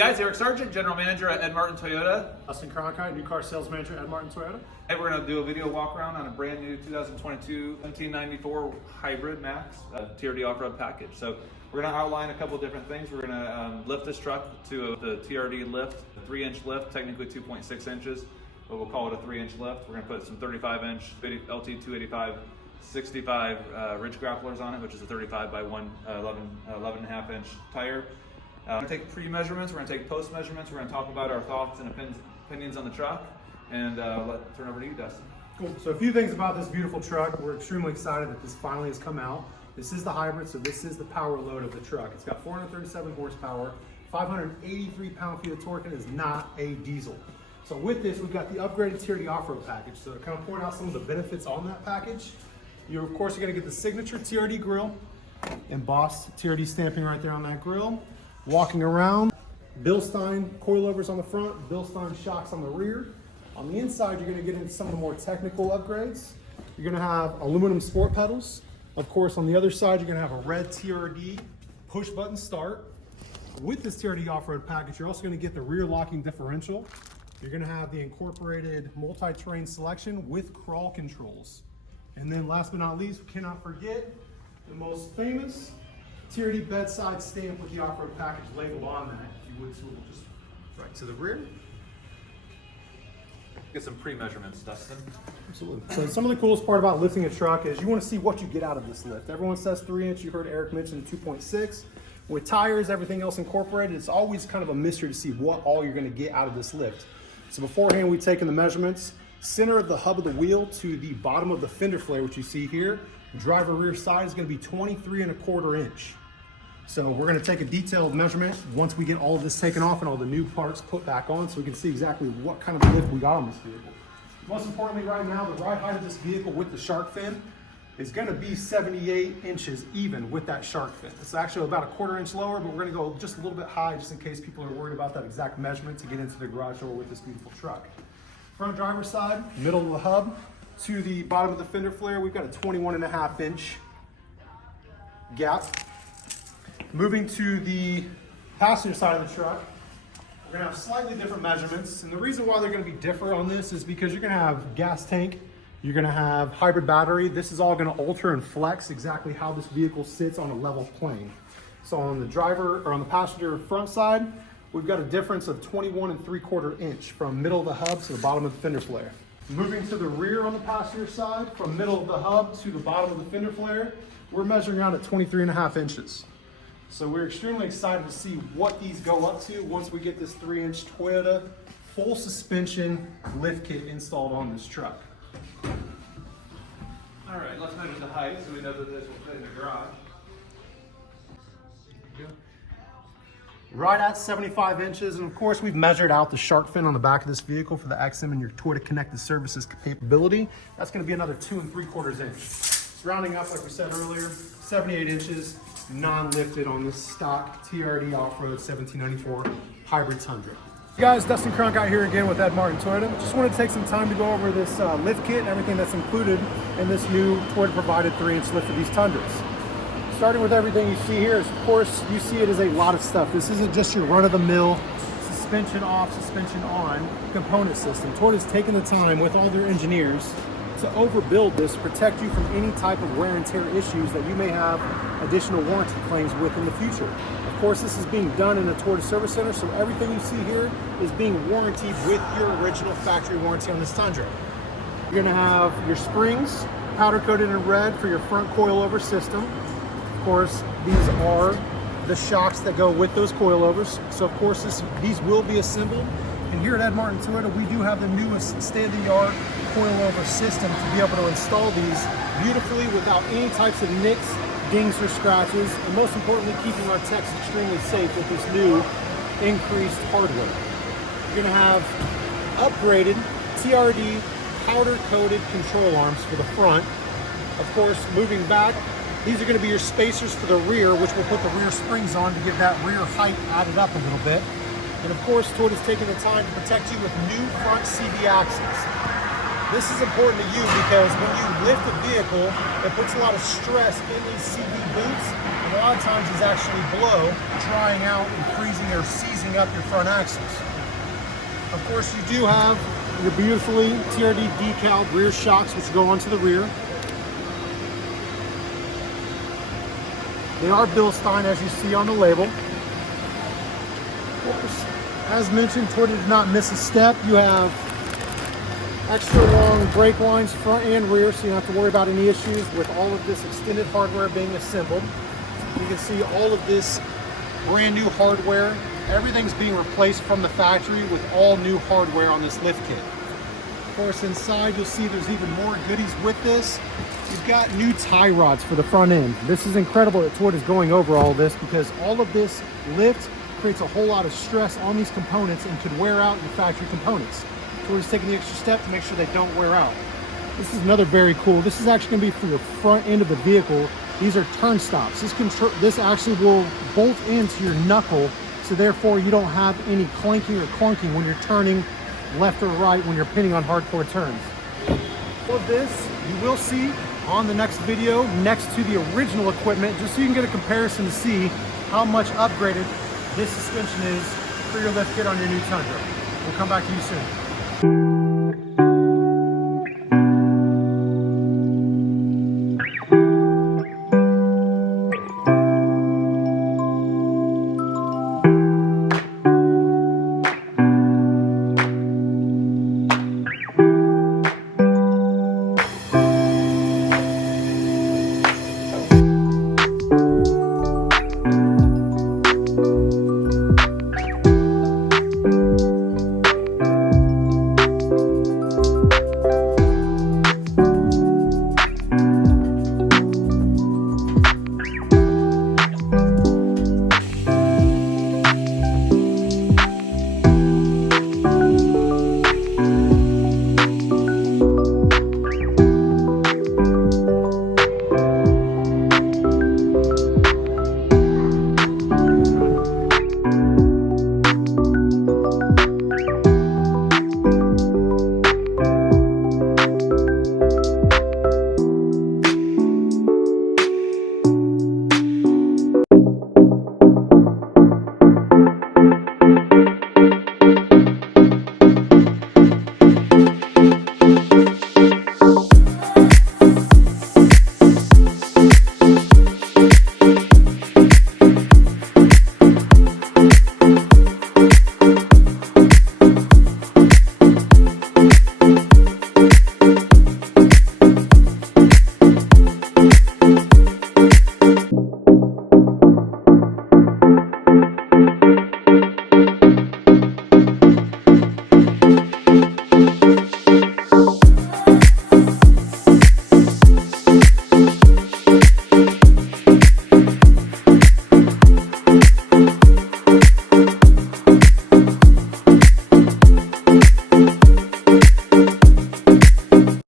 Guys, Eric Sargent, General Manager at Ed Martin Toyota. Austin Cronkite, New Car Sales Manager at Ed Martin Toyota. Hey, we're going to do a video walk around on a brand new 2022 1794 Hybrid Max TRD off-road package. So we're going to outline a couple of different things. We're going to lift this truck to the TRD lift, a 3-inch lift, technically 2.6 inches, but we'll call it a 3-inch lift. We're going to put some 35-inch LT 285 65 ridge grapplers on it, which is a 35 by 11.5 inch tire. We're going to take pre-measurements, we're going to take post-measurements, we're going to talk about our thoughts and opinions on the truck, and turn over to you, Dustin. Cool. So a few things about this beautiful truck. We're extremely excited that this finally has come out. This is the hybrid, so this is the power load of the truck. It's got 437 horsepower, 583 pound-feet of torque, and is not a diesel. So with this, we've got the upgraded TRD off-road package. So to kind of point out some of the benefits on that package, you're of course going to get the signature TRD grille, embossed TRD stamping right there on that grille. Walking around, Bilstein coilovers on the front, Bilstein shocks on the rear. On the inside, you're going to get into some of the more technical upgrades. You're going to have aluminum sport pedals. Of course, on the other side, you're going to have a red TRD push button start. With this TRD off-road package, you're also going to get the rear locking differential. You're going to have the incorporated multi-terrain selection with crawl controls. And then last but not least, we cannot forget the most famous TRD bedside stamp with the off-road package labeled on that. If you would swivel just right to the rear. Get some pre-measurements, Dustin. Absolutely. So some of the coolest part about lifting a truck is you want to see what you get out of this lift. Everyone says 3-inch. You heard Eric mention 2.6. With tires, everything else incorporated, it's always kind of a mystery to see what all you're going to get out of this lift. So beforehand, we've taken the measurements. Center of the hub of the wheel to the bottom of the fender flare, which you see here. Driver rear side is going to be 23.25 inch. So we're going to take a detailed measurement once we get all of this taken off and all the new parts put back on, so we can see exactly what kind of lift we got on this vehicle. Most importantly right now, the ride height of this vehicle with the shark fin is going to be 78 inches even with that shark fin. It's actually about a 1/4 inch lower, but we're going to go just a little bit high just in case people are worried about that exact measurement to get into the garage door with this beautiful truck. Front driver's side, middle of the hub to the bottom of the fender flare, we've got a 21.5 inch gap. Moving to the passenger side of the truck, we're going to have slightly different measurements. And the reason why they're going to be different on this is because you're going to have gas tank, you're going to have hybrid battery. This is all going to alter and flex exactly how this vehicle sits on a level plane. So on the driver or on the passenger front side, we've got a difference of 21.75 inch from middle of the hub to the bottom of the fender flare. Moving to the rear on the passenger side, from middle of the hub to the bottom of the fender flare, we're measuring out at 23.5 inches. So we're extremely excited to see what these go up to once we get this 3-inch Toyota full suspension lift kit installed on this truck. All right, let's measure the height so we know that this will fit in the garage. Right at 75 inches, and of course we've measured out the shark fin on the back of this vehicle for the XM and your Toyota Connected Services capability. That's going to be another 2.75 inch. Rounding up, like we said earlier, 78 inches, non-lifted on this stock TRD off-road 1794 hybrid Tundra. Hey guys, Dustin Cronkite here again with Ed Martin Toyota. Just wanted to take some time to go over this lift kit and everything that's included in this new Toyota provided 3-inch lift for these Tundras. Starting with everything you see here is, of course, you see it as a lot of stuff. This isn't just your run-of-the-mill suspension off, suspension on component system. Toyota's taken the time with all their engineers to overbuild this to protect you from any type of wear and tear issues that you may have additional warranty claims with in the future. Of course, this is being done in a Toyota service center, so everything you see here is being warranted with your original factory warranty on this Tundra. You're gonna have your springs powder coated in red for your front coilover system. Of course, these are the shocks that go with those coilovers. So of course, these will be assembled. And here at Ed Martin Toyota, we do have the newest state-of-the-art coilover system to be able to install these beautifully without any types of nicks, dings, or scratches. And most importantly, keeping our techs extremely safe with this new increased hardware. You're gonna have upgraded TRD powder-coated control arms for the front. Of course, moving back, these are going to be your spacers for the rear, which will put the rear springs on to get that rear height added up a little bit. And of course, Toyota's taking the time to protect you with new front CV axles. This is important to you because when you lift a vehicle, it puts a lot of stress in these CV boots, and and a lot of times these actually blow, drying out and freezing or seizing up your front axles. Of course, you do have your beautifully TRD decal rear shocks, which go onto the rear. They are Bilstein, as you see on the label. Of course, as mentioned, Toyota did not miss a step. You have extra long brake lines front and rear, so you don't have to worry about any issues with all of this extended hardware being assembled. You can see all of this brand new hardware. Everything's being replaced from the factory with all new hardware on this lift kit. Of course, inside you'll see there's even more goodies with this. You've got new tie rods for the front end. This is incredible that Toyota's going over all this, because all of this lift creates a whole lot of stress on these components and could wear out your factory components. Toyota's taking the extra step to make sure they don't wear out. This is another very cool. This is actually going to be for your front end of the vehicle. These are turn stops. This actually will bolt into your knuckle, so therefore you don't have any clanking or clunking when you're turning left or right when you're pinning on hardcore turns. All of this you will see on the next video next to the original equipment, just so you can get a comparison to see how much upgraded this suspension is for your lift kit on your new Tundra. We'll come back to you soon.